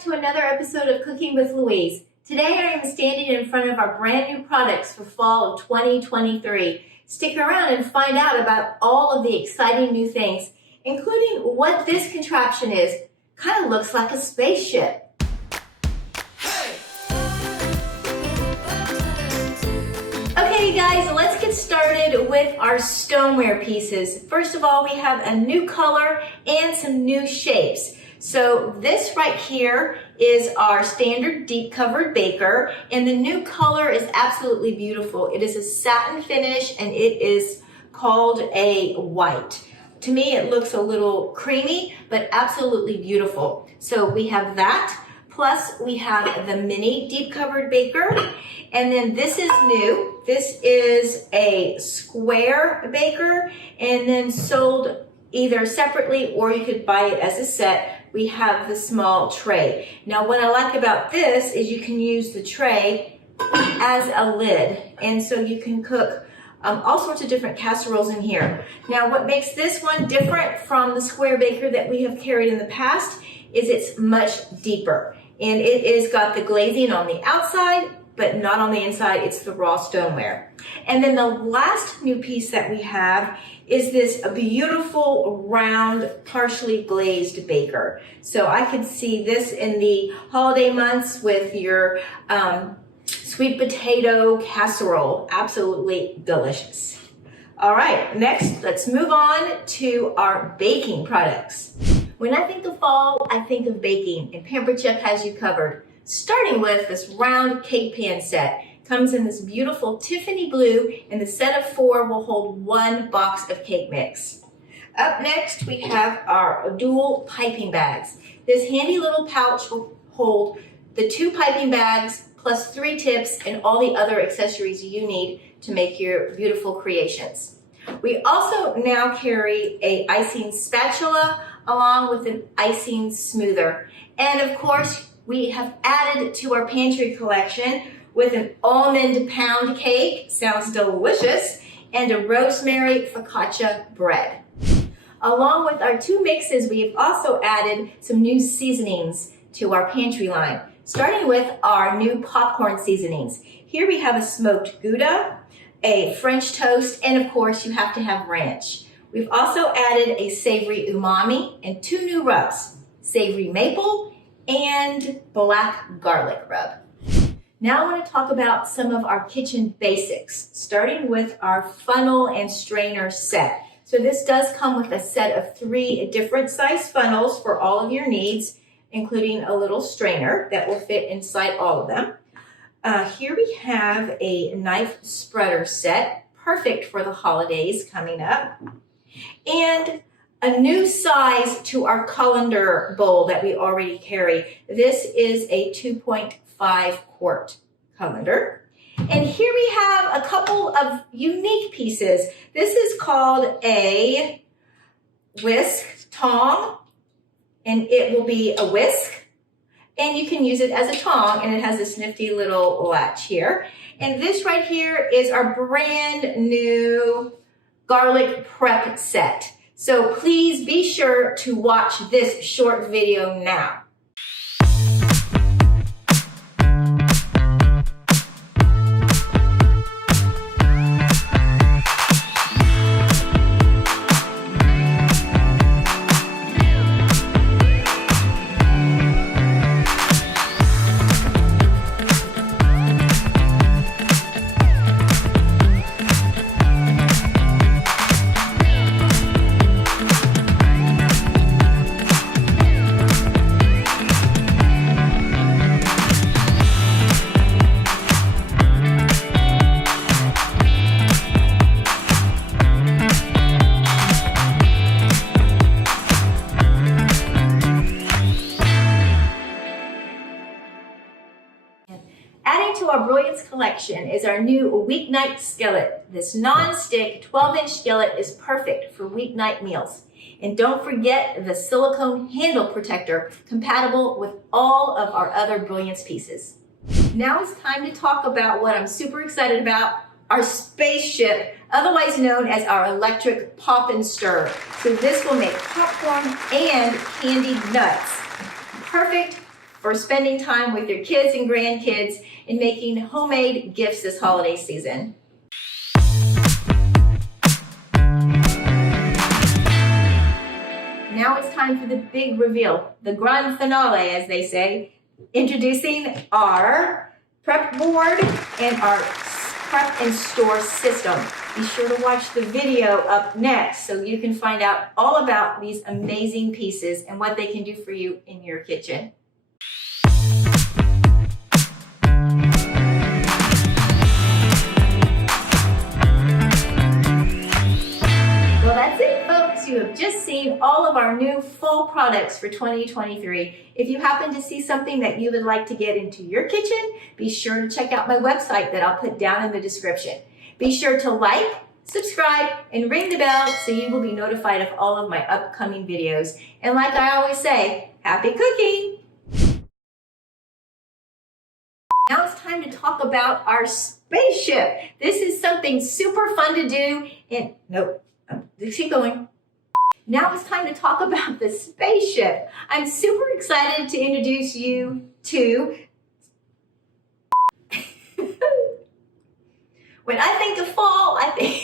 back to another episode of Cooking with Louise. Today I am standing in front of our brand new products for fall of 2023. Stick around and find out about all of the exciting new things, including what this contraption is. Kind of looks like a spaceship. Okay guys, let's get started with our stoneware pieces. First of all, we have a new color and some new shapes. So this right here is our standard deep covered baker, and the new color is absolutely beautiful. It is a satin finish and it is called a white. To me it looks a little creamy, but absolutely beautiful. So we have that, plus we have the mini deep covered baker, and then this is new. This is a square baker and then sold either separately or you could buy it as a set. We have the small tray. Now what I like about this is you can use the tray as a lid, and so you can cook all sorts of different casseroles in here. Now what makes this one different from the square baker that we have carried in the past is it's much deeper, and it is got the glazing on the outside but not on the inside. It's the raw stoneware. And then the last new piece that we have is this beautiful round partially glazed baker. So I could see this in the holiday months with your sweet potato casserole. Absolutely delicious. All right, next let's move on to our baking products. When I think of fall, I think of baking, and Pampered has you covered. Starting with this round cake pan set. Comes in this beautiful Tiffany blue, and the set of 4 will hold 1 box of cake mix. Up next, we have our dual piping bags. This handy little pouch will hold the 2 piping bags plus 3 tips and all the other accessories you need to make your beautiful creations. We also now carry a icing spatula along with an icing smoother. And of course, we have added to our pantry collection with an almond pound cake, sounds delicious, and a rosemary focaccia bread. Along with our 2 mixes, we have also added some new seasonings to our pantry line, starting with our new popcorn seasonings. Here we have a smoked Gouda, a French toast, and of course you have to have ranch. We've also added a savory umami and 2 new rubs, savory maple and black garlic rub. Now I want to talk about some of our kitchen basics, starting with our funnel and strainer set. So this does come with a set of 3 different size funnels for all of your needs, including a little strainer that will fit inside all of them. Here we have a knife spreader set, perfect for the holidays coming up. And a new size to our colander bowl that we already carry. This is a 2.5 quart colander. And here we have a couple of unique pieces. This is called a whisk tong, and it will be a whisk. And you can use it as a tong, and it has this nifty little latch here. And this right here is our brand new garlic prep set. So please be sure to watch this short video now. Adding to our Brilliance collection is our new weeknight skillet. This non-stick 12-inch skillet is perfect for weeknight meals. And don't forget the silicone handle protector, compatible with all of our other Brilliance pieces. Now it's time to talk about what I'm super excited about, our spaceship, otherwise known as our electric pop and stir. So this will make popcorn and candied nuts. Perfect for spending time with your kids and grandkids and making homemade gifts this holiday season. Now it's time for the big reveal, the grand finale, as they say. Introducing our prep board and our prep and store system. Be sure to watch the video up next so you can find out all about these amazing pieces and what they can do for you in your kitchen. Well, that's it, folks. You have just seen all of our new fall products for 2023. If you happen to see something that you would like to get into your kitchen, be sure to check out my website that I'll put down in the description. Be sure to like, subscribe, and ring the bell so you will be notified of all of my upcoming videos. And like I always say, happy cooking! Now it's time to talk about our spaceship. This is something super fun to do and keep going. Now it's time to talk about the spaceship. I'm super excited to introduce you to when I think of fall, I think